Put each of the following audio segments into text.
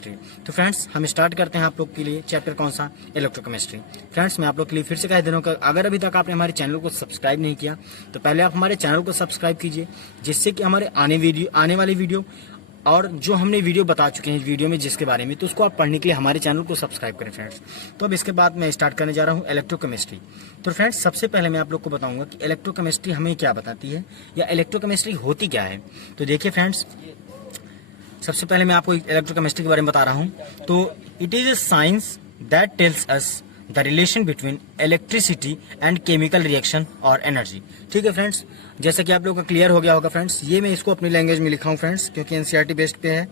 तो फ्रेंड्स हम स्टार्ट करते हैं आप लोग के लिए चैप्टर कौन सा, इलेक्ट्रोकेमिस्ट्री। फ्रेंड्स मैं आप लोग के लिए फिर से कह दे रहा हूँ कि अगर अभी तक आपने हमारे चैनल को सब्सक्राइब नहीं किया तो पहले आप हमारे चैनल को सब्सक्राइब कीजिए, जिससे कि हमारे आने वाली वीडियो और जो हमने वीडियो बता चुके हैं वीडियो में जिसके बारे में, तो उसको आप पढ़ने के लिए हमारे चैनल को सब्सक्राइब करें फ्रेंड्स। तो अब इसके बाद मैं स्टार्ट करने जा रहा हूँ इलेक्ट्रोकेमिस्ट्री। तो फ्रेंड्स सबसे पहले मैं आप लोग को बताऊंगा कि इलेक्ट्रोकेमिस्ट्री हमें क्या बताती है या इलेक्ट्रोकेमिस्ट्री होती क्या है। तो देखिए फ्रेंड्स, सबसे पहले मैं आपको इलेक्ट्रोकेमिस्ट्री के बारे में बता रहा हूं। तो it is a science that tells us the relation between electricity and chemical reaction और एनर्जी। ठीक है फ्रेंड्स, जैसा कि आप लोगों का क्लियर हो गया होगा फ्रेंड्स, ये मैं इसको अपनी लैंग्वेज में लिखा हूँ फ्रेंड्स, क्योंकि एनसीईआरटी बेस्ड पे है।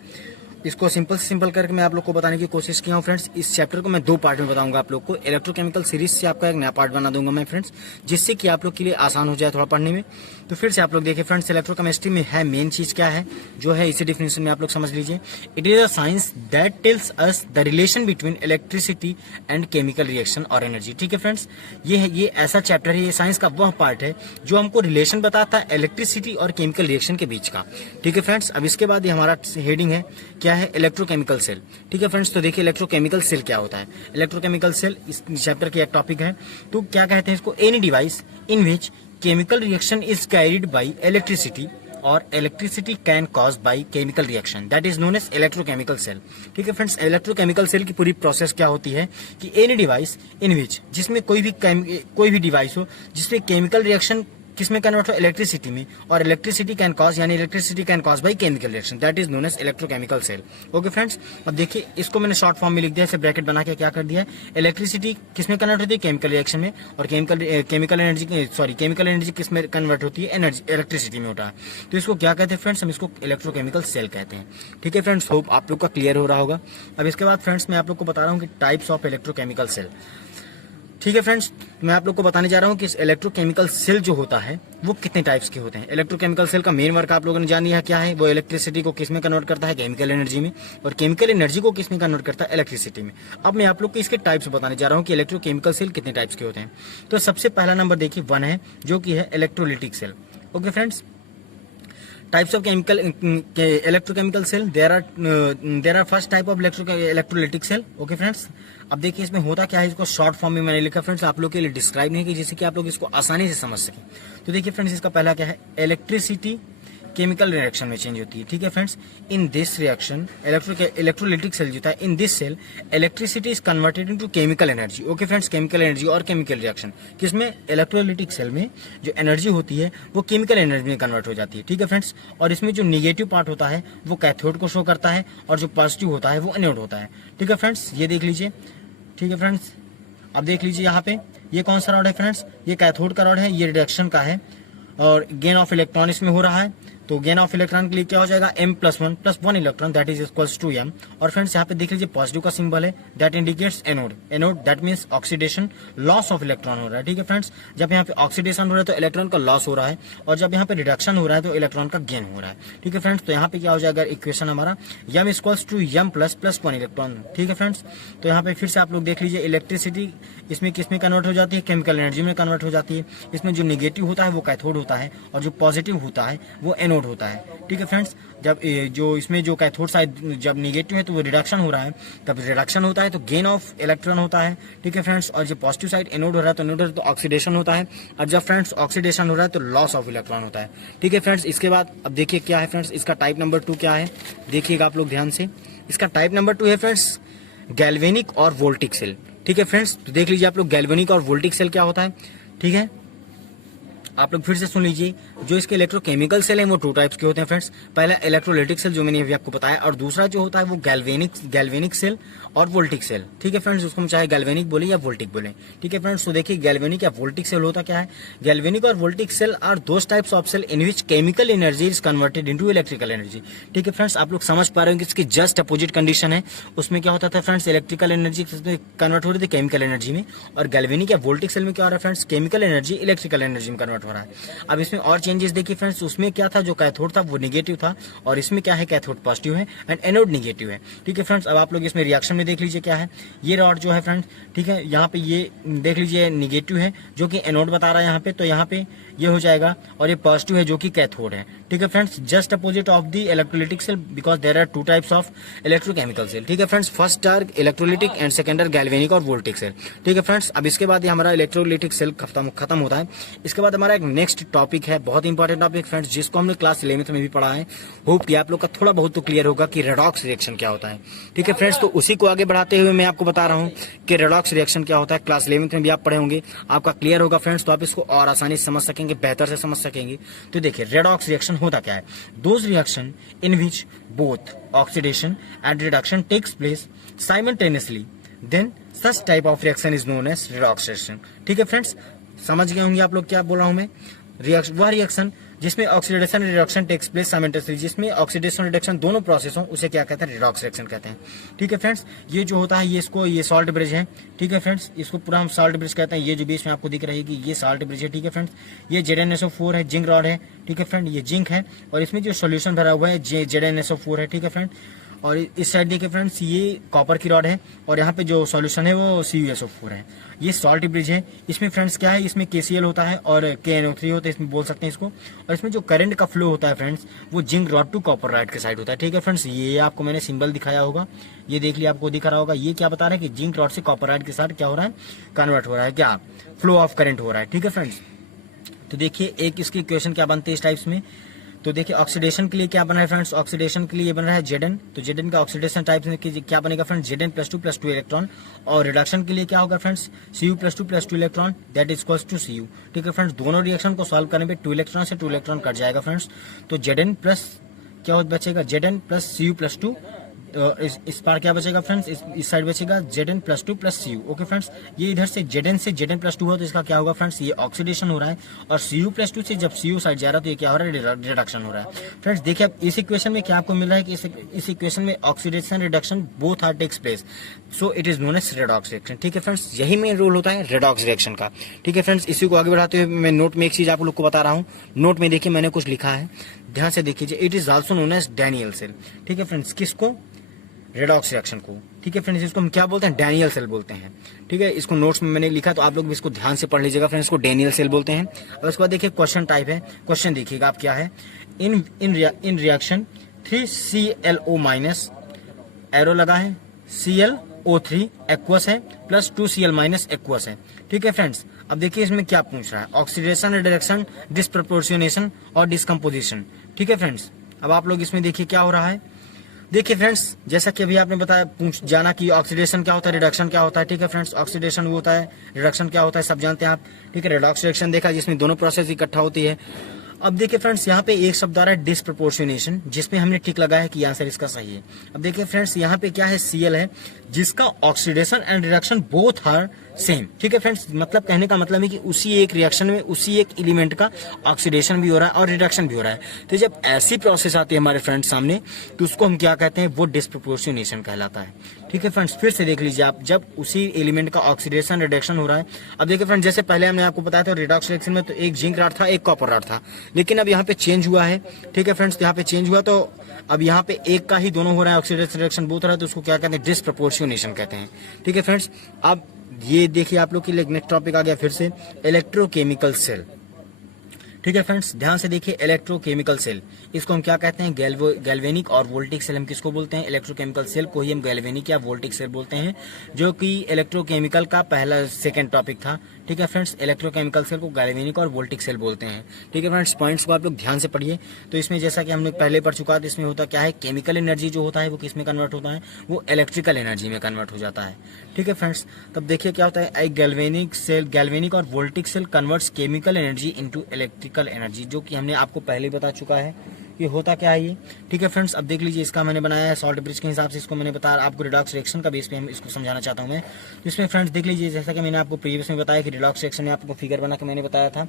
इसको सिंपल से सिंपल करके मैं आप लोग को बताने की कोशिश किया हूँ फ्रेंड्स। इस चैप्टर को मैं 2 पार्ट में बताऊंगा आप लोग को। इलेक्ट्रोकेमिकल सीरीज से आपका एक नया पार्ट बना दूंगा मैं फ्रेंड्स, जिससे कि आप लोग के लिए आसान हो जाए थोड़ा पढ़ने में। तो फिर से आप लोग देखिए फ्रेंड्स, इलेक्ट्रोकेमिस्ट्री में है मेन चीज क्या है, जो है इसी डिफिनेशन में आप लोग समझ लीजिए। It is a science that tells us the relation between electricity and chemical reaction और एनर्जी। ठीक है फ्रेंड्स, ये ऐसा चैप्टर है, ये साइंस का वह पार्ट है जो हमको रिलेशन बताता है इलेक्ट्रिसिटी और केमिकल रिएक्शन के बीच का। ठीक है फ्रेंड्स, अब इसके बाद ये हमारा हेडिंग है क्या है, इलेक्ट्रोकेमिकल सेल। ठीक है फ्रेंड्स, तो देखिए इलेक्ट्रोकेमिकल सेल क्या होता है। इलेक्ट्रोकेमिकल सेल इस चैप्टर की एक टॉपिक है। तो क्या कहते हैं इसको, any device in which chemical reaction is carried by electricity और electricity can cause by chemical reaction, that is known as electrochemical cell. ठीक है फ्रेंड्स, इलेक्ट्रोकेमिकल सेल की पूरी प्रोसेस क्या होती है कि एनी डिवाइस इन विच, जिसमें कोई भी डिवाइस हो जिसमें केमिकल रिएक्शन किसमें कन्वर्ट हो, इलेक्ट्रिसिटी में, और इलेक्ट्रिसिटी कैन कॉज यानी electricity can cause by chemical reaction, that is known as electrochemical cell. Okay friends, अब देखिए इसको मैंने शॉर्ट फॉर्म में लिख दिया, इसे ब्रैकेट बना के क्या कर दिया है, इलेक्ट्रिसिटी किसमें कन्वर्ट होती है, केमिकल रिएक्शन में, और केमिकल एनर्जी किसमें कन्वर्ट होती है, एनर्जी इलेक्ट्रिसिटी में होता है। तो इसको क्या कहते हैं फ्रेंड्स, हम इसको इलेक्ट्रोकेमिकल सेल कहते हैं। ठीक है फ्रेंड्स, होप आप लोग का क्लियर हो रहा होगा। अब इसके बाद फ्रेंड्स मैं आप लोग को बता रहा हूँ कि टाइप्स ऑफ इलेक्ट्रोकेमिकल सेल। ठीक है फ्रेंड्स, मैं आप लोग को बताने जा रहा हूं कि इलेक्ट्रोकेमिकल सेल जो होता है वो कितने टाइप्स के होते हैं। इलेक्ट्रोकेमिकल सेल का मेन वर्क आप लोगों ने जान लिया क्या है, वो इलेक्ट्रिसिटी को किसमें कन्वर्ट करता है, केमिकल एनर्जी में, और केमिकल एनर्जी को किसमें कन्वर्ट करता है, इलेक्ट्रिसिटी में। अब मैं आप लोग को इसके टाइप्स बताने जा रहा हूं कि इलेक्ट्रोकेमिकल सेल कितने टाइप्स के होते हैं। तो सबसे पहला नंबर देखिए 1 है, जो कि है electrolytic cell. Okay friends, types of chemical electrochemical cell, there are first type of electrolytic cell. Okay friends, अब देखिए इसमें होता क्या है, इसको शॉर्ट फॉर्म में मैंने लिखा फ्रेंड्स आप लोग के लिए डिस्क्राइब नहीं की, जिससे कि आप लोग इसको आसानी से समझ सकें। तो देखिए फ्रेंड्स, इसका पहला क्या है, इलेक्ट्रिसिटी केमिकल रिएक्शन में चेंज होती है। ठीक है friends, in this reaction electrolytic cell जो था, in this cell electricity is converted into chemical energy. Okay friends, chemical energy और केमिकल रिएक्शन किसमें, इलेक्ट्रोलिटिक सेल में जो एनर्जी होती है वो केमिकल एनर्जी में कन्वर्ट हो जाती है। ठीक है फ्रेंड्स, और इसमें जो निगेटिव पार्ट होता है वो कैथोड को शो करता है और जो पॉजिटिव होता है वो एनोड होता है। ठीक है फ्रेंड्स, ये देख लीजिए। ठीक है फ्रेंड्स, अब देख लीजिए यहाँ पे ये कौन सा रॉड है फ्रेंड्स, ये कैथोड का रॉड है, ये रिडक्शन का है, और गेन ऑफ इलेक्ट्रॉन इसमें हो रहा है। तो गेन ऑफ इलेक्ट्रॉन के लिए क्या हो जाएगा, m+1 electron, that is equals to m। और फ्रेंड्स यहाँ पे देख लीजिए पॉजिटिव का सिंबल है, that indicates anode. Anode that means oxidation, loss of electron हो रहा है। ठीक है फ्रेंड्स, जब यहाँ पे ऑक्सीडेशन हो रहा है तो इलेक्ट्रॉन का लॉस हो रहा है, और जब यहाँ पे रिडक्शन हो रहा है तो इलेक्ट्रॉन का गेन हो रहा है। ठीक है फ्रेंड्स, तो यहाँ पे क्या हो जाएगा इक्वेशन हमारा, m equals to m++1 electron. ठीक है फ्रेंड्स, तो यहाँ पे फिर से आप लोग देख लीजिए, इलेक्ट्रिसिटी इसमें किसमें कन्वर्ट हो जाती है, केमिकल एनर्जी में कन्वर्ट हो जाती है। इसमें जो निगेटिव होता है वो कैथोड होता है, और जो पॉजिटिव होता है वो एनोड होता है। ठीक है फ्रेंड्स, जब जो इसमें जो कैथोड साइड जब निगेटिव है तो वो रिडक्शन हो रहा है, तब रिडक्शन होता है तो गेन ऑफ इलेक्ट्रॉन होता है। ठीक है फ्रेंड्स, और जो पॉजिटिव साइड एनोड हो रहा है तो एनोड तो ऑक्सीडेशन होता है, और जब फ्रेंड्स ऑक्सीडेशन हो रहा है तो लॉस ऑफ इलेक्ट्रॉन होता है। ठीक है फ्रेंड्स, इसके बाद अब देखिए क्या है फ्रेंड्स, इसका टाइप नंबर 2 क्या है, देखिएगा आप लोग ध्यान से। इसका टाइप नंबर 2 है फ्रेंड्स गैल्वेनिक और वोल्टिक सेल। ठीक है फ्रेंड्स, तो देख लीजिए आप लोग गैल्वेनिक और वोल्टिक सेल क्या होता है। ठीक है, आप लोग फिर से सुन लीजिए, जो इसके इलेक्ट्रोकेमिकल सेल हैं वो 2 टाइप्स के होते हैं फ्रेंड्स। पहला इलेक्ट्रोलिटिक सेल जो मैंने अभी आपको बताया, और दूसरा जो होता है वो गैल्वेनिक सेल और वोल्टिक सेल। ठीक है फ्रेंड्स, उसको हम चाहे गैल्वेनिक बोले या वोल्टिक बोले। ठीक है फ्रेंड्स, तो देखिए गैल्वेनिक या वोल्टिक सेल होता क्या है, गैल्वेनिक और voltaic cell are those types of cell in which chemical energy is converted into electrical energy. ठीक है फ्रेंड्स, आप लोग समझ पा रहे हो कि इसकी जस्ट अपोजिट कंडीशन है। उसमें क्या होता था फ्रेंड्स, इलेक्ट्रिकल एनर्जी कन्वर्ट हो रही थी केमिकल एनर्जी में, और गैल्वेनिक या वोल्टिक सेल में क्या हो रहा है friends, chemical energy electrical energy में कन्वर्ट हो रहा है। अब इसमें और चेंजेस देखिए फ्रेंड्स, उसमें क्या था, जो कैथोड था वो निगेटिव था, और इसमें क्या है, कैथोड पॉजिटिव है एंड एनोड निगेटिव है। ठीक है फ्रेंड्स, अब आप लोग इसमें रिएक्शन में देख लीजिए क्या है, ये रॉड जो है फ्रेंड्स, ठीक है, यहाँ पे ये देख लीजिए निगेटिव है जो कि एनोड बता रहा है यहाँ पे, तो यहाँ पे ये हो जाएगा, और ये पॉजिटिव है जो कि कैथोड है। ठीक है friends, just opposite of the electrolytic cell because there are two types of electrochemical cell. ठीक है friends, first are electrolytic and second are galvanic और वोल्टिक सेल। ठीक है फ्रेंड्स, अब इसके बाद ये हमारा इलेक्ट्रोलिटिक सेल खत्म होता है। इसके बाद हमारा एक नेक्स्ट टॉपिक है, बहुत इंपॉर्टेंट टॉपिक फ्रेंड्स, जिसको हमने क्लास 11th में भी पढ़ा है। होप कि आप लोग का थोड़ा बहुत तो क्लियर होगा कि रेडॉक्स रिएक्शन क्या होता है। ठीक है फ्रेंड्स, तो उसी को आगे बढ़ाते हुए मैं आपको बता रहा हूँ कि रेडॉक्स रिएक्शन क्या होता है। क्लास 11th में भी आप पढ़े होंगे, आपका क्लियर होगा फ्रेंड्स, तो आप इसको और आसानी से समझ सकेंगे, बेहतर से समझ सकेंगे। तो देखिए रेडॉक्स रिएक्शन होता क्या है। Those reaction in which both oxidation and reduction takes place simultaneously, then such type of reaction is known as redox reaction. ठीक है फ्रेंड्स, समझ गए होंगे आप लोग क्या बोल रहा हूं मैं। वह रिएक्शन जिसमें oxidation reduction takes place simultaneously, जिसमें ऑक्सीडेशन रिडक्शन दोनों प्रोसेस हो, उसे क्या कहते हैं, रेडॉक्स रिएक्शन कहते हैं। ठीक है फ्रेंड्स, ये जो होता है ये सॉल्ट ब्रिज है। ठीक है फ्रेंड्स, इसको पूरा हम सॉल्ट ब्रिज कहते हैं। ये जो बीच में आपको दिख रही है कि ये सॉल्ट ब्रिज है। ठीक है फ्रेंड्स, ये ZnSO4 है, जिंक रॉड है। ठीक है फ्रेंड, ये जिंक है, और इसमें जो सोल्यूशन भरा हुआ है ZnSO4 है। ठीक है फ्रेंड, और इस साइड देखिए फ्रेंड्स, ये कॉपर की रॉड है, और यहाँ पे जो सॉल्यूशन है वो CuSO4 है। ये सॉल्ट ब्रिज है। इसमें फ्रेंड्स क्या है, इसमें KCl होता है और KNO3 होता है, इसमें बोल सकते हैं इसको। और इसमें जो करंट का फ्लो होता है फ्रेंड्स, वो zinc rod to copper rod के साइड होता है। ठीक है फ्रेंड्स, ये आपको मैंने सिंबल दिखाया होगा, ये देख लिया, आपको दिख रहा होगा। ये क्या बता रहा है कि जिंक रॉड से कॉपर रॉड के साथ क्या हो रहा है, कन्वर्ट हो रहा है, क्या फ्लो ऑफ करंट हो रहा है। ठीक है फ्रेंड्स, तो देखिए एक इसकी इक्वेशन क्या बनती है इस टाइप्स में। तो देखिए ऑक्सीडेशन के लिए क्या बना है फ्रेंड्स, ऑक्सीडेशन के लिए बन रहा है Zn। तो Zn का ऑक्सीडेशन टाइप में क्या बनेगा फ्रेंड्स, Zn+2+2 इलेक्ट्रॉन। और रिडक्शन के लिए क्या होगा friends, Cu+2+2 electron, that is equals to Cu। ठीक है फ्रेंड्स, दोनों रिएक्शन को सॉल्व करने पे 2 इलेक्ट्रॉन से 2 इलेक्ट्रॉन कट जाएगा फ्रेंड्स। तो Zn प्लस क्या बचेगा, Zn प्लस Cu+2, इस पार क्या बचेगा फ्रेंड्स, इस साइड बचेगा Zn+2+Cu। ओके फ्रेंड्स, ये इधर से Zn से Zn+2 हुआ, तो इसका क्या होगा फ्रेंड्स, ये ऑक्सीडेशन हो रहा है। और Cu+2 से जब Cu साइड जा रहा है तो ये क्या हो रहा है, रिडक्शन हो रहा है। फ्रेंड्स देखिए अब इस इक्वेशन में क्या आपको मिल रहा है कि इस इक्वेशन में oxidation reduction both are takes place, so it is known as redox reaction. ठीक है फ्रेंड्स, यही मेन रूल होता है रेडॉक्स रिएक्शन का। ठीक है फ्रेंड्स, इसी को आगे बढ़ाते हुए मैं नोट में एक चीज आप लोग को बता रहा हूँ। नोट में देखिए मैंने कुछ लिखा है, ध्यान से देखिए। It is also known as Daniell cell. ठीक है फ्रेंड्स, किसको, रेडॉक्स रिएक्शन को। ठीक है फ्रेंड्स, इसको हम क्या बोलते हैं, डैनियल सेल बोलते हैं। ठीक है, इसको नोट्स में मैंने लिखा, तो आप लोग भी इसको ध्यान से पढ़ लीजिएगा फ्रेंड्स, इसको डैनियल सेल बोलते हैं। और उसके बाद देखिए क्वेश्चन टाइप है, क्वेश्चन देखिएगा आप क्या है। इन रिएक्शन 3ClO माइनस, एरो लगा है, ClO3 एक्वस है, प्लस 2Cl माइनस एक्वस है। ठीक है फ्रेंड्स, अब देखिए इसमें क्या पूछ रहा है, ऑक्सीडेशन, रिडक्शन, डिस्प्रपोर्शनेशन और डिस्कम्पोजिशन। ठीक है फ्रेंड्स, अब आप लोग इसमें देखिए क्या हो रहा है। देखिए फ्रेंड्स, जैसा कि अभी आपने बताया पूछ जाना कि ऑक्सीडेशन क्या होता है, रिडक्शन क्या होता है। ठीक है फ्रेंड्स, ऑक्सीडेशन वो होता है, रिडक्शन क्या होता है सब जानते हैं आप। ठीक है, रेडॉक्स रिएक्शन देखा जिसमें दोनों प्रोसेस इकट्ठा होती है। अब देखिए फ्रेंड्स, यहाँ पे एक शब्द आ रहा है डिस्प्रपोर्शनेशन, जिसमें हमने टिक लगाया है कि आंसर इसका सही है। अब देखिए फ्रेंड्स, यहाँ पे क्या है, Cl है, जिसका oxidation and reduction both are same. ठीक है फ्रेंड्स, मतलब कहने का मतलब है कि उसी एक रिएक्शन में उसी एक एलिमेंट का ऑक्सीडेशन भी हो रहा है और रिडक्शन भी हो रहा है। तो जब ऐसी प्रोसेस आती है हमारे फ्रेंड्स सामने, तो उसको हम क्या कहते हैं, वो डिस्प्रपोर्शनेशन कहलाता है। ठीक है फ्रेंड्स, फिर से देख लीजिए आप, जब उसी एलिमेंट का ऑक्सीडेशन रिडक्शन हो रहा है। अब देखिए फ्रेंड्स, जैसे पहले हमने आपको बताया था रिडॉक्स रिएक्शन में तो एक जिंक रॉड था, एक कॉपर रॉड था, लेकिन अब यहाँ पे चेंज हुआ है। ठीक है फ्रेंड्स, यहाँ पे चेंज हुआ, तो अब यहाँ पे एक का ही दोनों हो रहा है, ऑक्सीडेशन रिडक्शन बोथ हो रहा है, तो उसको क्या कहते हैं, डिस्प्रपोर्शनेशन कहते हैं। ठीक है फ्रेंड्स, अब ये देखिए आप लोग के लिए नेक्स्ट टॉपिक आ गया फिर से, इलेक्ट्रोकेमिकल सेल। ठीक है फ्रेंड्स, ध्यान से देखिए, इलेक्ट्रोकेमिकल सेल, इसको हम क्या कहते हैं, गैल्वेनिक और वोल्टिक सेल हम किसको बोलते हैं, इलेक्ट्रोकेमिकल सेल को ही हम गैल्वेनिक या वोल्टिक सेल बोलते हैं, जो कि इलेक्ट्रोकेमिकल का पहला सेकंड टॉपिक था। ठीक है फ्रेंड्स, इलेक्ट्रोकेमिकल सेल को गैल्वेनिक और वोल्टिक सेल बोलते हैं। ठीक है फ्रेंड्स, पॉइंट्स को आप लोग ध्यान से पढ़िए। तो इसमें जैसा कि हमने पहले पढ़ चुका था, इसमें होता क्या है, केमिकल एनर्जी जो होता है वो किस में कन्वर्ट होता है, वो इलेक्ट्रिकल एनर्जी में कन्वर्ट हो जाता है। ठीक है फ्रेंड्स, तब देखिए क्या होता है, गैल्वेनिक और voltaic cell converts chemical energy into electrical energy, जो कि हमने आपको पहले बता चुका है ये होता क्या है ये। ठीक है फ्रेंड्स, अब देख लीजिए, इसका मैंने बनाया है सॉल्ट ब्रिज के हिसाब से, इसको मैंने बताया आपको रेडॉक्स रिएक्शन का बेस पे हम इसको समझाना चाहता हूं मैं। तो इसमें फ्रेंड्स देख लीजिए, जैसा कि मैंने आपको प्रीवियस में बताया कि रेडॉक्स रिएक्शन में आपको फिगर बना के मैंने बताया था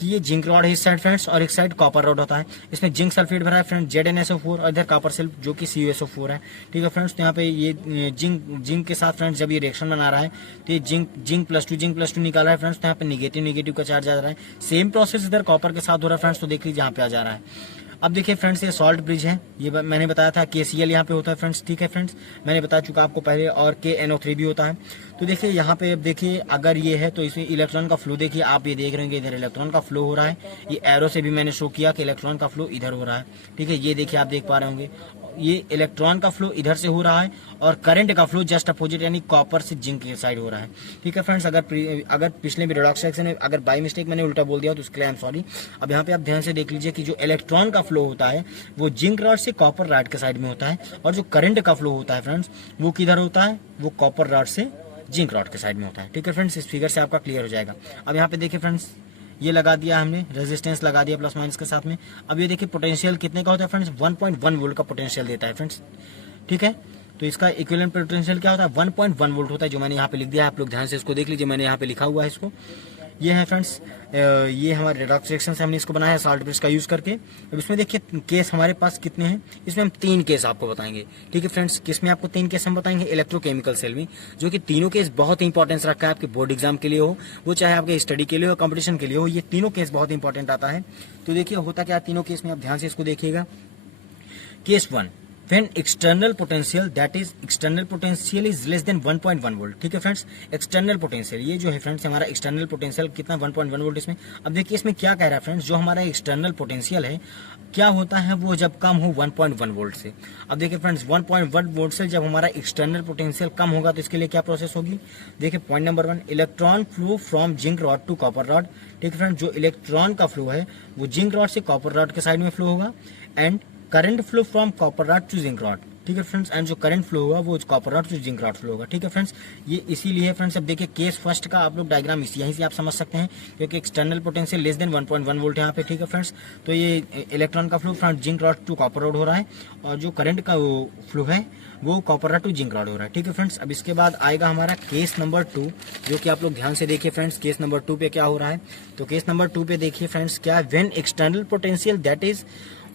कि ये जिंक रॉड है इस साइड फ्रेंड्स, और एक साइड कॉपर रॉड होता है। इसमें जिंक सल्फेट भरा है फ्रेंड्स, ZnSO4, और इधर कॉपर सेल जो कि CuSO4 है। ठीक है फ्रेंड्स, तो यहाँ पे ये जिंक के साथ फ्रेंड्स जब ये रिएक्शन बना रहा है तो ये जिंक+2 निकाल रहा है फ्रेंड्स, तो यहाँ पे निगेटिव का चार्ज आ रहा है। सेम प्रोसेस इधर कॉपर के साथ हो रहा है फ्रेंड्स, तो देख लीजिए यहाँ पे आ जा रहा है। अब देखिए फ्रेंड्स, ये सॉल्ट ब्रिज है, ये मैंने बताया था KCl यहाँ पे होता है फ्रेंड्स, ठीक है फ्रेंड्स, मैंने बता चुका आपको पहले, और KNO3 भी होता है। तो देखिए यहाँ पे अब देखिए अगर ये है तो इसमें इलेक्ट्रॉन का फ्लो देखिए आप ये देख रहे होंगे, इधर इलेक्ट्रॉन का फ्लो हो रहा है, ये एरो से भी मैंने शो किया कि इलेक्ट्रॉन का फ्लो इधर हो रहा है, ठीक है, ये देखिए आप देख पा रहे होंगे, ये इलेक्ट्रॉन का फ्लो इधर से हो रहा है और करंट का फ्लो जस्ट अपोजिट यानी कॉपर से जिंक की साइड हो रहा है, ठीक है फ्रेंड्स। अगर पिछले भी रिडॉक्स सेक्शन में अगर बाय मिस्टेक मैंने उल्टा बोल दिया तो उसके लिए आई एम सॉरी। अब यहाँ पे आप ध्यान से देख लीजिए कि जो इलेक्ट्रॉन का फ्लो होता है वो जिंक रॉड से कॉपर रॉड के साइड में होता है, और जो करंट का फ्लो होता है फ्रेंड्स वो किधर होता है, वो कॉपर रॉड से जिंक रॉड के साइड में होता है, ठीक है फ्रेंड्स। इस फिगर से आपका क्लियर हो जाएगा। अब यहाँ पे देखिए फ्रेंड्स, ये लगा दिया हमने, रेजिस्टेंस लगा दिया प्लस माइनस के साथ में। अब ये देखिए पोटेंशियल कितने का होता है फ्रेंड्स, 1.1 वोल्ट का पोटेंशियल देता है फ्रेंड्स, ठीक है। तो इसका इक्विवेलेंट पोटेंशियल क्या होता है, 1.1 वोल्ट होता है, जो मैंने यहाँ पे लिख दिया है, आप लोग ध्यान से इसको देख लीजिए, मैंने यहाँ पे लिखा हुआ है इसको। ये है फ्रेंड्स, ये हमारे रेडॉक्स रिएक्शन से हमने इसको बनाया है सॉल्ट ब्रिज का यूज करके। अब इसमें देखिए केस हमारे पास कितने हैं, इसमें हम 3 केस आपको बताएंगे, ठीक है फ्रेंड्स। किसमें आपको 3 केस हम बताएंगे, इलेक्ट्रोकेमिकल सेल में, जो कि तीनों केस बहुत इंपॉर्टेंस रखा है आपके बोर्ड एग्जाम के लिए हो, वो चाहे आपके स्टडी के लिए हो, कंपटीशन के लिए हो, ये तीनों केस बहुत इंपॉर्टेंट आता है। तो देखिए होता क्या तीनों केस में, आप ध्यान से इसको देखिएगा। Case 1, when external potential that is external potential is less than 1.1 volt, ठीक है फ्रेंड्स। एक्सटर्नल पोटेंशियल ये जो है फ्रेंड्स हमारा एक्सटर्नल पोटेंशियल कितना 1.1 वोल्ट इसमें। अब देखिए इसमें क्या कह रहा है फ्रेंड्स, जो हमारा एक्सटर्नल पोटेंशियल है क्या होता है वो जब कम हो 1.1 वोल्ट से। अब देखिए फ्रेंड्स 1.1 वोल्ट से जब हमारा एक्सटर्नल पोटेंशियल कम होगा तो इसके लिए क्या प्रोसेस होगी, देखिए point number 1, electron flow from zinc rod to copper rod, ठीक है फ्रेंड्स। जो इलेक्ट्रॉन का फ्लो है वो जिंक रॉड से कॉपर रॉड के साइड में फ्लो होगा, and current flow from copper rod to zinc rod, ठीक है फ्रेंड्स। एंड जो करंट फ्लो होगा वो copper rod to zinc rod flow होगा, ठीक है फ्रेंड्स। ये इसीलिए फ्रेंड्स अब देखिए केस फर्स्ट का आप लोग डायग्राम यहीं से आप समझ सकते हैं, क्योंकि external potential less than 1.1 volt यहाँ पे, ठीक है फ्रेंड्स। तो ये इलेक्ट्रॉन का flow from zinc rod to copper rod हो रहा है, और जो करंट का फ्लो है वो copper rod to zinc rod हो रहा है, ठीक है फ्रेंड्स। अब इसके बाद आएगा हमारा केस नंबर 2, जो कि आप लोग ध्यान से देखिए फ्रेंड्स, केस नंबर 2 पे क्या हो रहा है। तो केस नंबर 2 पे देखिए फ्रेंड्स क्या है, when external potential that is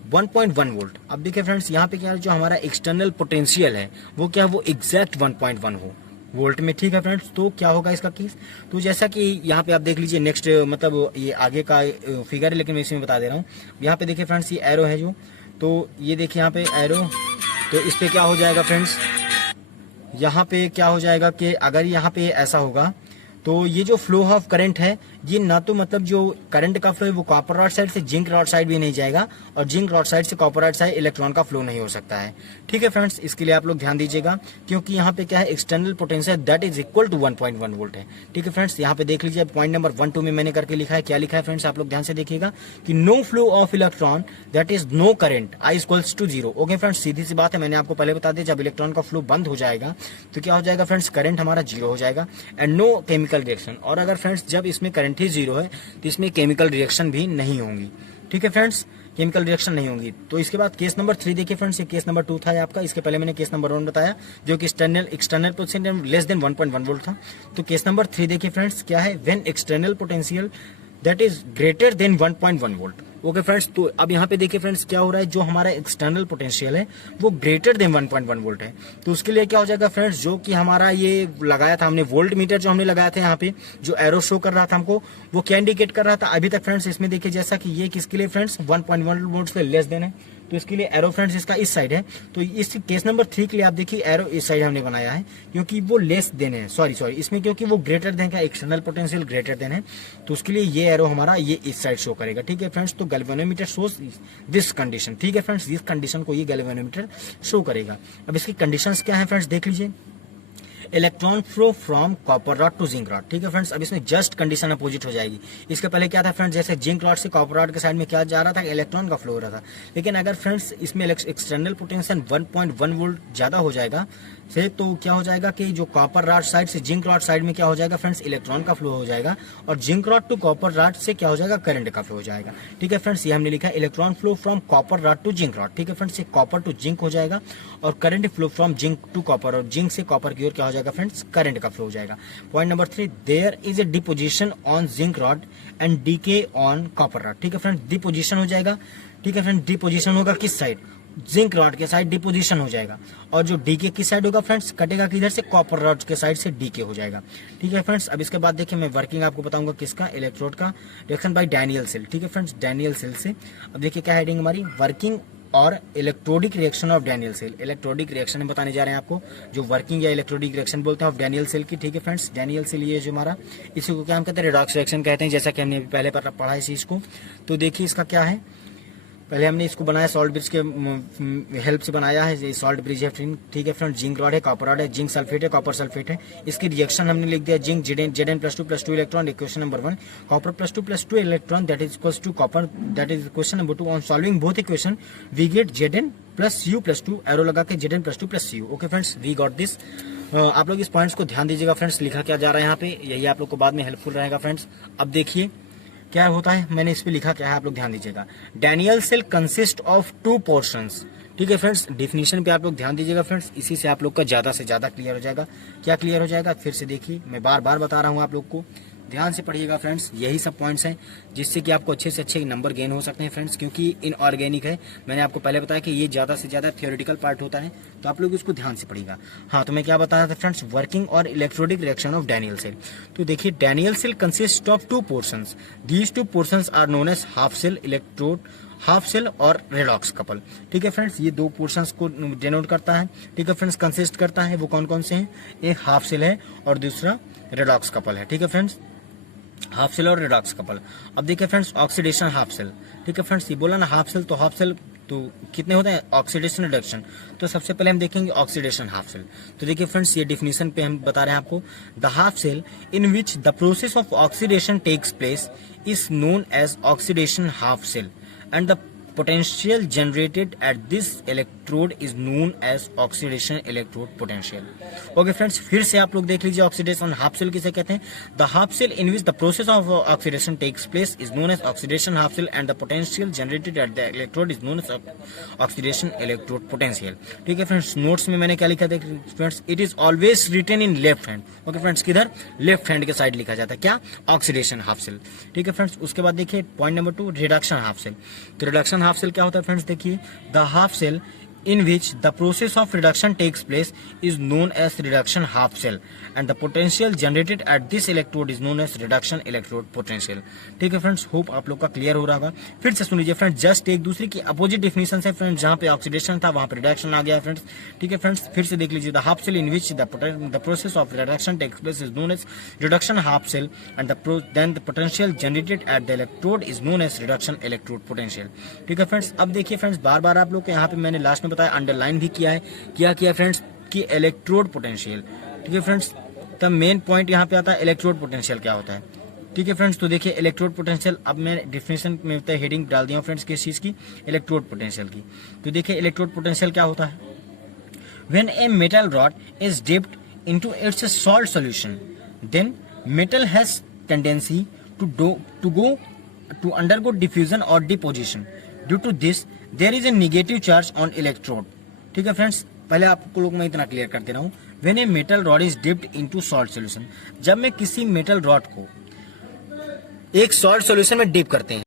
1.1 volt. अब देखिए फ्रेंड्स यहाँ पे क्या है, जो हमारा एक्सटर्नल पोटेंशियल है वो क्या, वो एग्जैक्ट 1.1 हो वोल्ट में, ठीक है फ्रेंड्स। तो क्या होगा इसका केस, तो जैसा कि यहाँ पे आप देख लीजिए नेक्स्ट, मतलब ये आगे का फिगर है लेकिन मैं इसमें बता दे रहा हूँ। यहाँ पे देखिए फ्रेंड्स ये एरो है जो, तो ये देखिए यहाँ पे एरो, तो इस पे क्या हो जाएगा फ्रेंड्स, यहाँ पे क्या हो जाएगा कि अगर यहाँ पे ऐसा होगा तो ये जो फ्लो ऑफ करंट है ये ना तो मतलब जो करंट का फ्लो है वो कॉपर रॉड साइड से जिंक रॉड साइड भी नहीं जाएगा, और जिंक रॉड साइड से कॉपर रॉड साइड इलेक्ट्रॉन का फ्लो नहीं हो सकता है, ठीक है फ्रेंड्स। इसके लिए आप लोग ध्यान दीजिएगा, क्योंकि यहाँ पे क्या है, external potential that is equal to 1.1 volt है, ठीक है फ्रेंड्स। यहाँ पे देख लीजिए पॉइंट नंबर 1, 2 में मैंने करके लिखा है, क्या लिखा है फ्रेंड्स, आप लोग ध्यान से देखिएगा कि no flow of electron that is no current I equals to 0। Okay friends, सीधी सी बात है, मैंने आपको पहले बता दिया, जब इलेक्ट्रॉन का फ्लो बंद हो जाएगा तो क्या हो जाएगा फ्रेंड्स, करंट हमारा 0 हो जाएगा, एंड नो केमिकल रिएक्शन। और अगर फ्रेंड्स जब इसमें करंट ही 0 है तो इसमें केमिकल रिएक्शन भी नहीं होंगी, ठीक है फ्रेंड्स, केमिकल रिएक्शन नहीं होंगी। तो इसके बाद केस नंबर 3 देखिए फ्रेंड्स, ये केस नंबर 2 था आपका, इसके पहले मैंने केस नंबर 1 बताया जो कि external potential less than 1.1 volt था। तो केस नंबर 3 देखिए फ्रेंड्स क्या है, when external potential that is greater than 1.1 volt. Okay friends, तो अब यहाँ पे देखिए फ्रेंड्स क्या हो रहा है, जो हमारा एक्सटर्नल पोटेंशियल है वो ग्रेटर देन 1.1 वोल्ट है। तो उसके लिए क्या हो जाएगा फ्रेंड्स, जो कि हमारा ये लगाया था हमने वोल्ट मीटर, जो हमने लगाया था यहाँ पे जो एरो शो कर रहा था हमको, वो क्या इंडिकेट कर रहा था अभी तक फ्रेंड्स, इसमें देखिए जैसा कि ये किसके लिए फ्रेंड्स 1.1 वोल्ट से लेस देन है, तो इसके लिए एरो फ्रेंड्स इसका इस साइड है। तो इस केस नंबर 3 के लिए आप देखिए एरो इस साइड हमने बनाया है, क्योंकि वो लेस देन है, सॉरी इसमें क्योंकि वो ग्रेटर देन का एक्सटर्नल पोटेंशियल ग्रेटर देन है, तो उसके लिए ये एरो हमारा ये इस साइड शो करेगा, ठीक है फ्रेंड्स। तो गैल्वेनोमीटर शोज दिस कंडीशन, ठीक है फ्रेंड्स, इस कंडीशन को ये गैल्वेनोमीटर शो करेगा। अब इसकी कंडीशंस क्या है फ्रेंड्स, देख लीजिए, electron flow from copper rod to zinc rod, ठीक है फ्रेंड्स। अब इसमें जस्ट कंडीशन अपोजिट हो जाएगी। इसके पहले क्या था फ्रेंड्स, जैसे जिंक रॉड से कॉपर रॉड के साइड में क्या जा रहा था, इलेक्ट्रॉन का फ्लो हो रहा था, लेकिन अगर फ्रेंड्स इसमें एक्सटर्नल पोटेंशियल 1.1 वोल्ट ज्यादा हो जाएगा से, तो क्या हो जाएगा कि जो कॉपर रॉड साइड से जिंक रॉड साइड में क्या हो जाएगा फ्रेंड्स, इलेक्ट्रॉन का फ्लो हो जाएगा, और zinc rod to copper rod से क्या हो जाएगा, करंट का फ्लो हो जाएगा, ठीक है फ्रेंड्स। ये हमने लिखा है electron flow from copper rod to zinc rod, ठीक है फ्रेंड्स, ये कॉपर टू जिंक हो जाएगा, और current flow from zinc to copper, और जिंक से कॉपर की ओर क्या हो जाएगा फ्रेंड्स, करंट का फ्लो हो जाएगा। Point number 3, there is a deposition on zinc rod and decay on copper rod, ठीक है फ्रेंड्स, डिपोजिशन हो जाएगा, ठीक है फ्रेंड्स, डिपोजिशन होगा किस साइड, जिंक रॉड के साइड डिपोजिशन हो जाएगा, और जो डीके की साइड होगा फ्रेंड्स कटेगा किधर से, कॉपर रॉड के साइड से डीके हो जाएगा। ठीक है फ्रेंड्स, अब इसके बाद देखिए मैं वर्किंग आपको बताऊंगा किसका, इलेक्ट्रोड का, रिएक्शन बाय डैनियल सेल। ठीक है फ्रेंड्स, डैनियल सेल से। अब देखिए क्या हेडिंग हमारी, वर्किंग और electrodic reaction of Daniell cell. Electrodic reaction हम बताने जा रहे हैं आपको, जो वर्किंग या इलेक्ट्रोडिक रिएक्शन बोलते हैं ऑफ डैनियल सेल की। ठीक है फ्रेंड्स, डैनियल सेल ये जो हमारा, इसी को क्या हम कहते हैं, रेडॉक्स रिएक्शन कहते हैं, जैसा कि हमने पहले पढ़ा है इस चीज को। तो देखिए इसका क्या है, पहले हमने इसको बनाया सॉल्ट ब्रिज के हेल्प से बनाया है, सॉल्ट ब्रिज है। ठीक है फ्रेंड, जिंक रॉड है, कॉपर रॉड है, जिंक सल्फेट है, कॉपर सल्फेट है। इसकी रिएक्शन हमने लिख दिया, zinc Zn +2 electron, equation number 1, copper +2 electron that is equals to copper, that is equation number 2। On solving both equation we get Zn +U+2, arrow लगा के Zn +2 U। Okay friends, we got this. आप लोग इस points को ध्यान दीजिएगा friends, लिखा क्या जा रहा है यहाँ पे, यही आप लोग को बाद में हेल्पफुल रहेगा फ्रेंड्स। अब देखिए क्या होता है, मैंने इस पे लिखा क्या है, आप लोग ध्यान दीजिएगा। Daniell cell consist of 2 portions. ठीक है फ्रेंड्स, डिफिनीशन पे आप लोग ध्यान दीजिएगा फ्रेंड्स, इसी से आप लोग का ज्यादा से ज्यादा क्लियर हो जाएगा। क्या क्लियर हो जाएगा, फिर से देखिए, मैं बार बार बता रहा हूँ आप लोग को, ध्यान से पढ़िएगा फ्रेंड्स। यही सब पॉइंट्स हैं जिससे कि आपको अच्छे से अच्छे नंबर गेन हो सकते हैं फ्रेंड्स, क्योंकि इनऑर्गेनिक है। मैंने आपको पहले बताया कि ये ज्यादा से ज्यादा थियोरेटिकल पार्ट होता है, तो आप लोग इसको ध्यान से पढ़िएगा। हाँ, तो मैं क्या बता रहा था फ्रेंड्स, वर्किंग और electrodic reaction of Daniell cell. तो देखिए, Daniell cell consist of 2 portions, these 2 portions are known as half cell electrode, half cell और रेडॉक्स कपल। ठीक है फ्रेंड्स, ये 2 पोर्शंस को डिनोट करता है। ठीक है फ्रेंड्स, कंसिस्ट करता है, वो कौन कौन से हैं, एक हाफ सेल है और दूसरा रेडॉक्स कपल है। ठीक है फ्रेंड्स, हाफ सेल और रेडॉक्स कपल। अब देखिए फ्रेंड्स, ऑक्सीडेशन हाफ सेल। ठीक है फ्रेंड्स, ये बोला ना हाफ सेल, तो हाफ सेल तो कितने होते हैं, ऑक्सीडेशन रिडक्शन। तो सबसे पहले हम देखेंगे ऑक्सीडेशन हाफ सेल। तो देखिए फ्रेंड्स, ये डिफिनीशन पे हम बता रहे हैं आपको, the half cell in which the process of oxidation takes place is known as oxidation half cell and the potential generated at this electrode is known as oxidation electrode potential। Okay friends, फिर से आप लोग देख लीजिए, oxidation half cell किसे कहते हैं, the half cell in which the process of oxidation takes place is known as oxidation half cell and the potential generated at the electrode is known as oxidation electrode potential. ठीक है friends, notes में मैंने क्या लिखा था friends, it is always written in left hand. Okay friends, किधर, left hand के side लिखा जाता है, क्या, ऑक्सीडेशन हाफ सेल। ठीक है फ्रेंड्स, उसके बाद देखिए point number 2, reduction half cell. तो रिडक्शन हाफ सेल क्या होता है फ्रेंड्स, देखिए, the half cell in which the process of reduction takes place is known as reduction half cell and the potential generated at this electrode is known as reduction electrode potential। ठीक है friends, hope आप लोग का clear हो रहा होगा। फिर से सुन लीजिए फ्रेंड्स, जस्ट एक दूसरे की अपोजिट डेफिनेशन है फ्रेंड्स, जहां पे ऑक्सीडेशन था वहां पे रिडक्शन आ गया फ्रेंड्स। ठीक है फ्रेंड्स, फिर से देख लीजिए, the half cell in which the process of reduction takes place is known as reduction half cell and then the potential generated at the electrode is known as reduction electrode potential. ठीक है friends, अब देखिए friends, बार बार आप लोग को यहाँ पे मैंने लास्ट में बताया, अंडरलाइन भी किया है, क्या किया फ्रेंड्स, कि इलेक्ट्रोड पोटेंशियल। ठीक है फ्रेंड्स, तब मेन पॉइंट यहाँ पे आता है इलेक्ट्रोड पोटेंशियल क्या होता है। ठीक है फ्रेंड्स, तो देखिए इलेक्ट्रोड पोटेंशियल, अब मैं डिफिनेशन में हेडिंग डाल दिया हूँ फ्रेंड्स किस चीज की, इलेक्ट्रोड पोटेंशियल की। तो देखिए इलेक्ट्रोड पोटेंशियल क्या होता है, when a metal rod is dipped into its salt solution then metal has tendency to undergo diffusion और deposition. Due to this there is a negative charge on electrode. ठीक है friends, पहले आपको लोग मैं इतना क्लियर कर दे रहा हूँ, when a metal rod is dipped into salt solution, जब मैं किसी मेटल रॉड को एक सॉल्ट सॉल्यूशन में डिप करते हैं,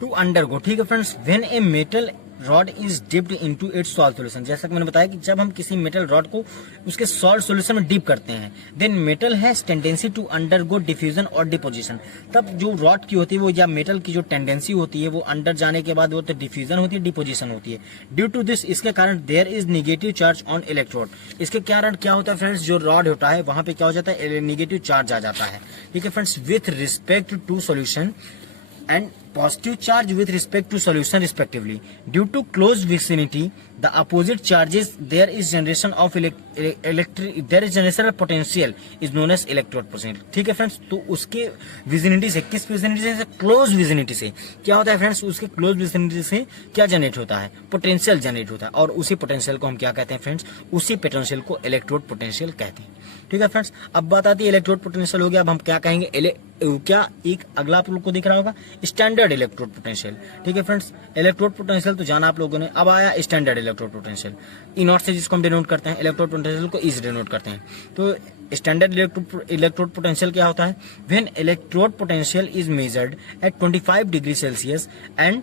टू अंडरगो। ठीक है friends, when a metal rod is dipped into its salt solution, जैसा कि मैंने बताया कि जब हम किसी मेटल रॉड को उसके सॉल्ट सॉल्यूशन में डिप करते हैं, then metal has tendency to undergo diffusion और डिपोजिशन। तब जो रॉड की होती है वो, या मेटल की जो टेंडेंसी होती है वो अंदर जाने के बाद वो तो डिफ्यूजन होती है, डिपोजिशन होती है। ड्यू टू दिस, इसके कारण there is negative charge on electrode. इसके कारण क्या होता है फ्रेंड्स, जो रॉड होता है वहां पे क्या हो जाता है, नेगेटिव चार्ज आ जाता है। ठीक है friends, with respect to solution and positive charge with respect to solution respectively. Due to close vicinity, the opposite charges, there is generation of there is generation of potential is known as electrode potential। ठीक है friends, तो उसके विजिनिटी से, किस विजिनिटी से, close विजिनिटी से क्या होता है फ्रेंड्स, उसके क्लोज विजिनिटी से क्या जनरेट होता है, पोटेंशियल जनरेट होता है, और उसी पोटेंशियल को हम क्या कहते हैं फ्रेंड्स, उसी पोटेंशियल को इलेक्ट्रोड पोटेंशियल कहते हैं। ठीक है फ्रेंड्स, अब बात आती है इलेक्ट्रोड पोटेंशियल हो गया, अब हम क्या कहेंगे, क्या एक अगला आप लोग को दिख रहा होगा, स्टैंडर्ड इलेक्ट्रोड पोटेंशियल। ठीक है फ्रेंड्स, इलेक्ट्रोड पोटेंशियल तो जाना आप लोगों ने, अब आया standard electrode potential. E not से जिसको हम डिनोट करते हैं, इलेक्ट्रोड पोटेंशियल को इज डिनोट करते हैं। तो स्टैंडर्ड इलेक्ट्रोड पोटेंशियल क्या होता है, when electrode potential is measured eight 25 degree Celsius and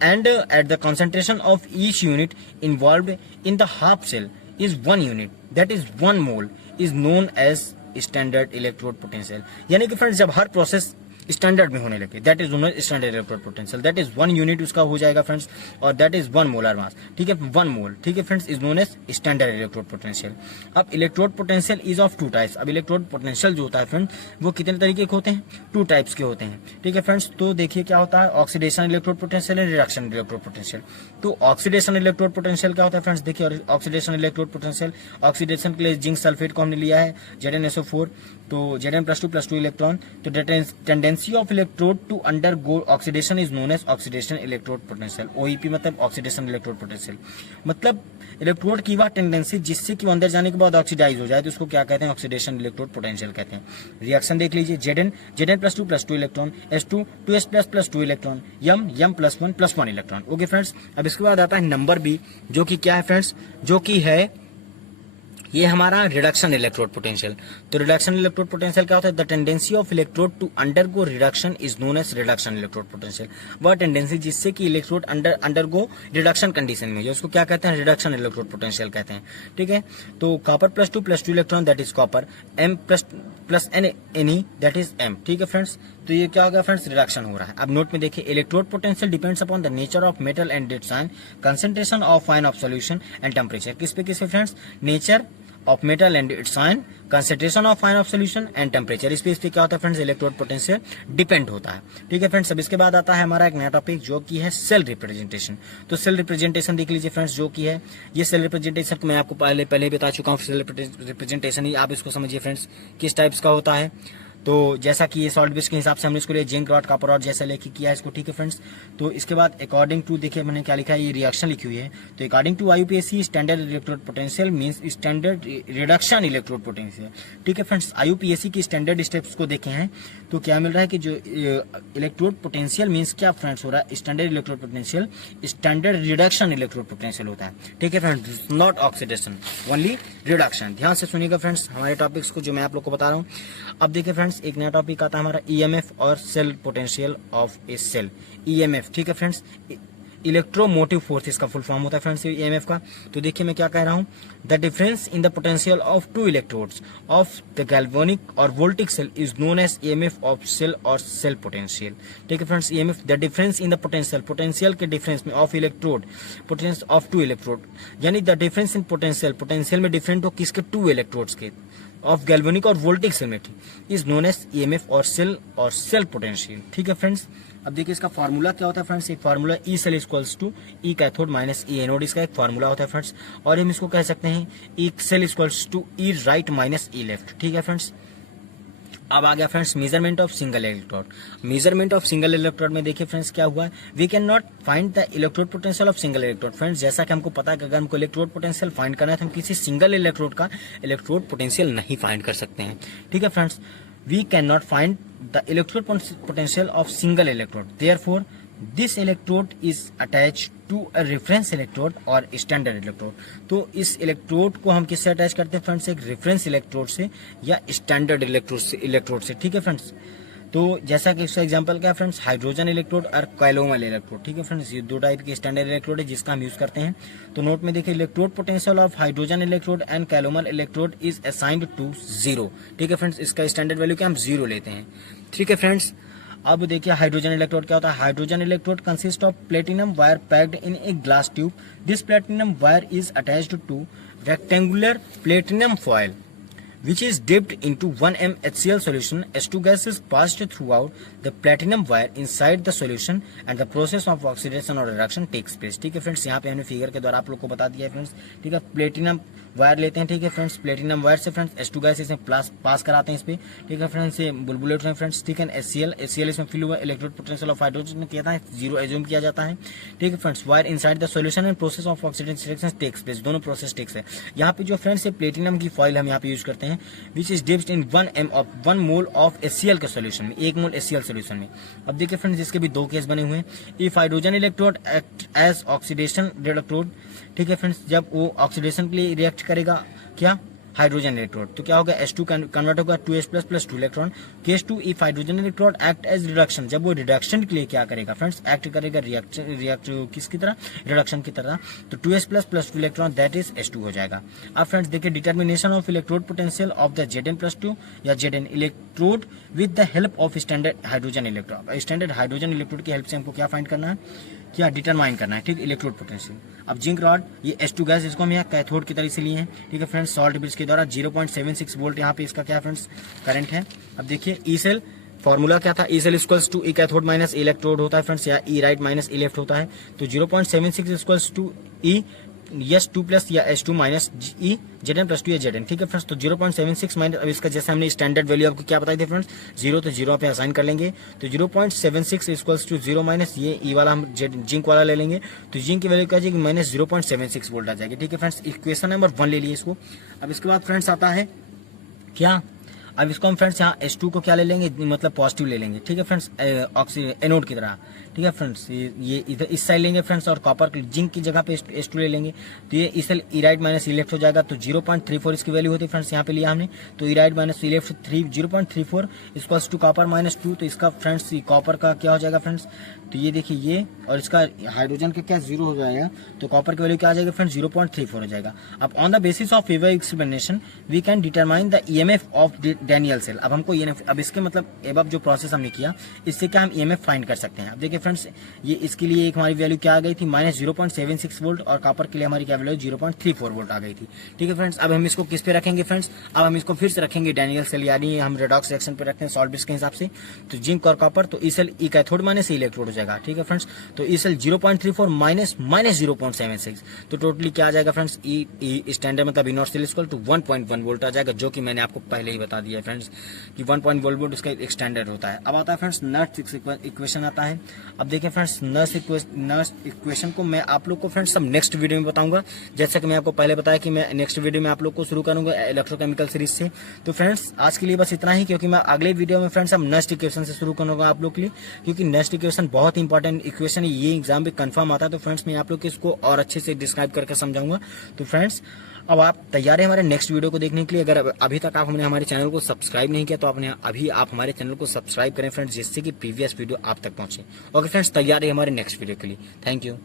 and at the concentration of each unit involved in the half cell is 1 unit, that is 1 mole, is known as standard electrode potential। यानी कि friends जब हर process standard में होने लगे, that is known standard electrode potential, that is 1 unit उसका हो जाएगा friends, और दैट इज 1 मोलर मास, ठीक है, 1 मोल, ठीक है friends, is known as standard electrode potential. अब electrode potential is of 2 types. अब इलेक्ट्रोड पोटेंशियल जो होता है फ्रेंड्स वो कितने तरीके के होते हैं, 2 टाइप्स के होते हैं, ठीक है फ्रेंड्स। तो देखिए क्या होता है, oxidation electrode potential and reduction electrode potential. तो ऑक्सीडेशन इलेक्ट्रोड पोटेंशियल क्या होता है फ्रेंड्स, देखिए ऑक्सीडेशन इलेक्ट्रोड पोटेंशियल, ऑक्सीडेशन के लिए जिंक सल्फेट को हमने लिया है ZnSO4, तो Zn+2+2 इलेक्ट्रॉन, तो tendency of electrode to undergo oxidation is known as oxidation electrode potential. OEP मतलब ऑक्सीडेशन इलेक्ट्रोड पोटेंशियल, मतलब इलेक्ट्रोड की वह टेंडेंसी जिससे कि अंदर जाने के बाद ऑक्सीडाइज हो जाए, तो उसको क्या कहते हैं, ऑक्सीडेशन इलेक्ट्रोड पोटेंशियल कहते हैं। रिएक्शन देख लीजिए, Zn+2+2 electron, S2 2s++2 electron, M+1+1 electron. Okay friends, अब इसके बाद आता है नंबर बी, जो कि क्या है फ्रेंड्स, जो कि है ये हमारा रिडक्शन इलेक्ट्रोड पोटेंशियल। तो रिडक्शन इलेक्ट्रोड पोटेंशियल क्या होता है, the tendency of electrode to undergo reduction is known as reduction electrode potential. वह टेंडेंसी जिससे कि इलेक्ट्रोड अंडरगो रिडक्शन कंडीशन में, उसको क्या कहते हैं, रिडक्शन इलेक्ट्रोड पोटेंशियल कहते हैं, ठीक है। तो copper +2+2 electron, that is copper, M+N that is M, ठीक है फ्रेंड्स। तो ये क्या होगा फ्रेंड्स, रिडक्शन हो रहा है। अब नोट में देखिए, electrode potential depends upon the nature of metal and it's ion, concentration of ion of solution and temperature. किस पे friends, nature of metal and it's ion, concentration of ion of solution and temperature. इस पे क्या होता है friends, electrode potential depend होता है, ठीक है फ्रेंड्स। अब इसके बाद आता है हमारा एक नया टॉपिक, जो कि है सेल रिप्रेजेंटेशन। तो सेल रिप्रेजेंटेशन देख लीजिए फ्रेंड्स, जो कि है ये सेल रिप्रेजेंटेशन को मैं आपको पहले बता चुका हूँ। सेल रिप्रेजेंटेशन ही आप इसको समझिए फ्रेंड्स किस टाइप्स का होता है। तो जैसा कि ये सॉल्ट बेस के हिसाब से हमने इसको लिया, जिंक रॉड, कॉपर रॉड जैसा लेके किया है इसको, ठीक है फ्रेंड्स। तो इसके बाद अकॉर्डिंग टू, देखिए मैंने क्या लिखा है, ये रिएक्शन लिखी हुई है। तो according to IUPAC standard electrode potential means standard reduction electrode potential, ठीक है फ्रेंड्स। IUPAC की स्टैंडर्ड स्टेप्स को देखे हैं तो क्या मिल रहा है कि जो इलेक्ट्रोड पोटेंशियल मींस क्या फ्रेंड्स हो रहा है, standard electrode potential standard reduction electrode potential होता है, ठीक है friends, not oxidation, only reduction. ध्यान से सुनिएगा फ्रेंड्स हमारे टॉपिक्स को जो मैं आप लोग को बता रहा हूँ। अब देखिए फ्रेंड्स, एक नया टॉपिक आता है हमारा EMF और cell potential of a cell. EMF, ठीक है फ्रेंड्स, इलेक्ट्रोमोटिव फोर्स इसका फुल फॉर्म होता है फ्रेंड्स EMF का। तो देखिए मैं क्या कह रहा हूं, the difference in the potential of 2 electrodes of the galvanic और voltaic cell is known as EMF of cell और सेल पोटेंशियल, ठीक है friends. EMF the difference in the potential के डिफरेंस में of electrode potential of 2 electrode, यानी the difference in potential में different हो किसके, 2 इलेक्ट्रोड्स के, ऑफ गैल्वेनिक और वोल्टिक सेल में, इज नोन एज EMF और सेल पोटेंशियल, ठीक है फ्रेंड्स। अब देखिए इसका फार्मूला क्या होता है फ्रेंड्स, एक formula E cell equals to E cathode minus E anode, इसका एक फार्मूला होता है फ्रेंड्स। और हम इसको कह सकते हैं E cell equals to E right minus E left, ठीक है फ्रेंड्स। अब आ गया friends measurement of single electrode. Measurement of single electrode में देखिए फ्रेंड्स क्या हुआ है, we can not find the electrode potential of single electrode. Friends जैसा कि हमको पता है कि अगर हमको इलेक्ट्रोड पोटेंशियल फाइंड करना है तो हम किसी सिंगल इलेक्ट्रोड का इलेक्ट्रोड पोटेंशियल नहीं फाइंड कर सकते हैं, ठीक है friends. We can not find the electrode potential of single electrode, therefore this electrode is attach to a reference electrode और स्टैंडर्ड इलेक्ट्रोड। तो इस इलेक्ट्रोड को हम किससे अटैच करते हैं फ्रेंड्स, एक रेफरेंस इलेक्ट्रोड से या स्टैंडर्ड इलेक्ट्रोड से, ठीक है फ्रेंड्स। तो जैसा कि इसका एग्जांपल क्या है फ्रेंड्स, हाइड्रोजन इलेक्ट्रोड और कैलोमल इलेक्ट्रोड, ठीक है फ्रेंड्स। ये 2 टाइप के स्टैंडर्ड इलेक्ट्रोड है जिसका हम यूज करते हैं। तो नोट में देखिए, electrode potential of hydrogen electrode and calomel electrode is assigned to 0, ठीक है फ्रेंड्स। इसका स्टैंडर्ड वैल्यू क्या हम 0 लेते हैं, ठीक है फ्रेंड्स। अब देखिए हाइड्रोजन इलेक्ट्रोड क्या होता है, hydrogen electrode consist of platinum wire packed in a glass tube. This platinum wire is attached two rectangular platinum foil which is dipped into 1 m HCl solution. S2 gas is passed throughout the platinum wire inside the solution and the process of oxidation or reduction takes place, ठीक है friends. यहाँ पे हमने figure के द्वारा आप लोग को बता दिया है फ्रेंड्स, ठीक है। प्लेटिनम वायर लेते हैं, ठीक है फ्रेंड्स। प्लेटिनम वायर से फ्रेंड्स S2 गैस इसमें पास कराते हैं इस पे, ठीक है फ्रेंड्स। ये बुलबुले उठ रहे हैं फ्रेंड्स, ठीक है। HCl इसमें फिल हुआ, इलेक्ट्रोड पोटेंशियल ऑफ हाइड्रोजन में किया था 0 एज्यूम किया जाता है, ठीक है friends. Wire inside the solution and process of oxidation takes place, दोनों प्रोसेस टेक्स है। यहाँ पे जो फ्रेंड्स ये प्लेटिनम की फॉइल हम यहाँ पे यूज करते हैं, which is dipped in 1 mole of HCl के सॉल्यूशन में, 1 मोल HCl सॉल्यूशन में। अब देखिए फ्रेंड्स इसके भी 2 केस बने हुए हैं। If hydrogen electrode act as oxidation electrode, ठीक है फ्रेंड्स, जब वो ऑक्सीडेशन के लिए रिएक्ट करेगा क्या, हाइड्रोजन इलेक्ट्रोड। तो क्या होगा, H2 कन्वर्ट होगा 2s plus plus 2 electron. Case 2 if hydrogen electrode act as reduction, जब वो रिडक्शन के लिए क्या करेगा फ्रेंड्स, एक्ट करेगा रिएक्ट किसकी तरह, रिडक्शन की तरह, तो 2s plus plus 2 electron that is H2 हो जाएगा। अब फ्रेंड्स देखिए determination of electrode potential of the Zn+2 या Zn electrode with the help of standard hydrogen electrode. Standard hydrogen electrode की हेल्प से हमको क्या फाइंड करना है, क्या डिटरमाइन करना है, ठीक, इलेक्ट्रोड पोटेंशियल। अब जिंक रॉड ये H2 गैस, इसको हम यहाँ कैथोड की तरह से लिए हैं, ठीक है फ्रेंड्स। सॉल्ट ब्रिज के द्वारा 0.76 वोल्ट यहाँ पे इसका क्या फ्रेंड्स करंट है। अब देखिए ई सेल फॉर्मूला क्या था, E cell equals to E cathode minus E electrode होता है फ्रेंड्स, या E right minus E left होता है। तो 0.76 equals to E S2 plus या H2 माइनस ई Zn+2 या Zn, ठीक है फ्रेंड्स। तो 0.76 माइनस, अब इसका जैसे हमने स्टैंडर्ड वैल्यू आपको क्या बताई थी फ्रेंड्स, 0, तो 0 पे असाइन कर लेंगे। तो 0.76 इक्वल्स टू 0 माइनस ये ई वाला हम जिंक वाला ले लेंगे, तो जिंक की वैल्यू क्या आ जाएगी, माइनस 0.76 वोल्ट आ जाएगी, ठीक है फ्रेंड्स। इक्वेशन नंबर 1 ले लिए इसको। अब इसके बाद फ्रेंड्स आता है क्या, अब इसको हम फ्रेंड्स यहाँ H2 को क्या ले लेंगे, मतलब पॉजिटिव ले लेंगे, ठीक है फ्रेंड्स, एनोड की तरह, ठीक है फ्रेंड्स। ये इधर इस साइड लेंगे फ्रेंड्स, और कॉपर जिंक की जगह पे H2 ले लेंगे, तो ये इस ई राइट माइनस ई लेफ्ट हो जाएगा। तो 0.34 इसकी वैल्यू होती है फ्रेंड्स, यहाँ पे लिया हमने, तो E right minus E left 0.34 equals to copper minus 2, तो इसका फ्रेंड्स कॉपर का क्या हो जाएगा फ्रेंड्स, तो ये देखिए ये, और इसका हाइड्रोजन का क्या 0 हो जाएगा, तो कॉपर की वैल्यू क्या आ जाएगा फ्रेंड्स 0.34 हो जाएगा। अब on the basis of favour explanation we can determine the EMF of Daniell cell. अब हमको EMF, अब इसके मतलब अब जो प्रोसेस हमने किया इससे क्या हम EMF फाइंड कर सकते हैं। अब देखिए फ्रेंड्स ये इसके लिए एक हमारी वैल्यू क्या आ गई थी, माइनस 0.76 वोल्ट, और कॉपर के लिए हमारी क्या वैल्यू 0.34 वोल्ट आ गई थी, ठीक है फ्रेंड्स। अब हम इसको किस पे रखेंगे फ्रेंड्स, अब हम इसको फिर से रखेंगे डैनियल सेल, यानी हम रेडॉक्स रिएक्शन पे रखते हैं सॉल्ट ब्रिज के हिसाब से। तो जिंक और कॉपर, तो E cell E cathode minus E electrode हो जाएगा, ठीक है फ्रेंड्स। तो ई सेल 0.34 माइनस 0.76, तो टोटली क्या आ जाएगा फ्रेंड्स, ई स्टैंडर्ड मतलब E nought cell equal to 1.1 volt आ जाएगा, जो कि मैंने आपको पहले ही बता दिया है फ्रेंड्स कि 1.1 वोल्ट उसका एक स्टैंडर्ड होता है। अब आता है फ्रेंड्स नर्स इक्वेशन आता है। अब देखिए फ्रेंड्स नर्स इक्वेशन को मैं आप लोग को फ्रेंड्स सब नेक्स्ट वीडियो में बताऊंगा, जैसा कि मैं आपको पहले बताया कि मैं नेक्स्ट वीडियो में आप लोग को शुरू करूंगा इलेक्ट्रोकेमिकल सीरीज से। तो फ्रेंड्स आज के लिए बस इतना ही, क्योंकि मैं अगले वीडियो में फ्रेंड्स हम नर्स इक्वेशन से शुरू करूंगा आप लोग के लिए, क्योंकि नर्स इक्वेशन बहुत इंपॉर्टेंट इक्वेशन है, ये एग्जाम में कंफर्म आता है। तो फ्रेंड्स मैं आप लोग को इसको और अच्छे से डिस्क्राइब करके समझाऊंगा। तो फ्रेंड्स अब आप तैयार हैं हमारे नेक्स्ट वीडियो को देखने के लिए। अगर अभी तक आपने हमारे चैनल को सब्सक्राइब नहीं किया तो आपने अभी आप हमारे चैनल को सब्सक्राइब करें फ्रेंड्स, जिससे कि प्रीवियस वीडियो आप तक पहुंचे। ओके फ्रेंड्स, तैयार है हमारे नेक्स्ट वीडियो के लिए। Thank you.